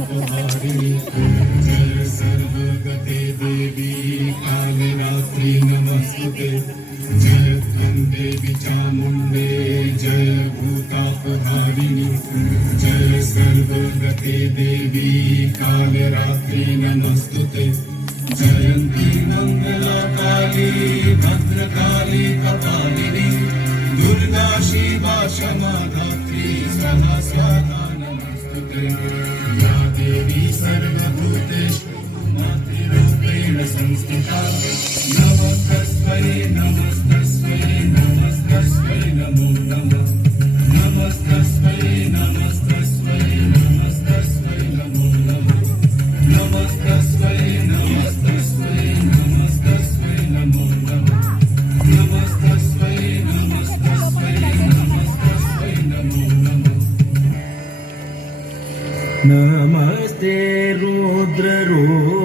सर्वोपहारिणि जय सर्वगते देवी काले रात्रि नमस्तुते जय त्वं देवी चामुण्डे जय भूतापहारिणि जय सर्वगते देवी काले रात्रि नमस्तुते जयन्ती मंगला काली भद्रकाली कपालिनी दुर्गा शिवा क्षमा धात्री सहस्रधा नमस्तुते या देवी सर्वभूतेषु मातृरूपेण संस्थिता नमस्तस्मै नमस्तस्मै नमस्तस्मै नमो नमः नमस्तस्मै नमस्तस्मै नमस्तस्मै नमो नमः नमस्तस्मै नमस्तस्मै नमस्तस्मै नमो नमः नमस्तस्मै नमस्तस्मै नमस्तस्मै नमो नमः नमस्ते रुद्ररूपिणी